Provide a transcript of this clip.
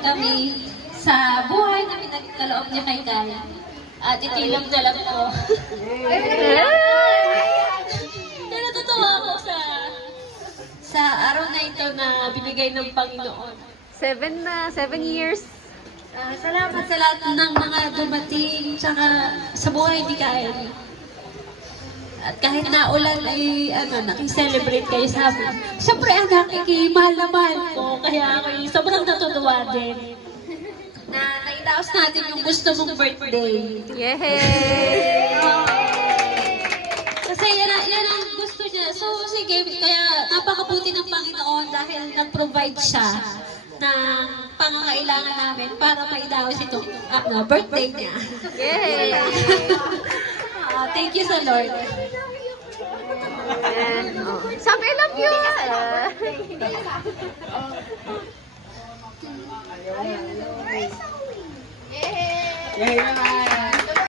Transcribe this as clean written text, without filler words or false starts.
kami sa buhay na pinagkaloob niya kay Kai. At itilog na lang po. Pero natutuwa ako sa araw na ito na binigay ng Panginoon. 7 years. Salamat sa lahat ng mga dumating tsaka sa buhay ni Kai. At kahit naulan ay nakiselebrate kayo sa amin. Siyempre anak, mahal na mahal ko. Kaya ako sobrang natutuwa din. Na naitaos natin yung gusto mong birthday. Yay! Kasi yan ang gusto niya. So sige, kaya napakabuti ng Panginoon dahil nag-provide siya ng pangangailangan namin para maidaos itong birthday niya. Yay! Thank you sa Lord. Sabi, I love you! Yay naman!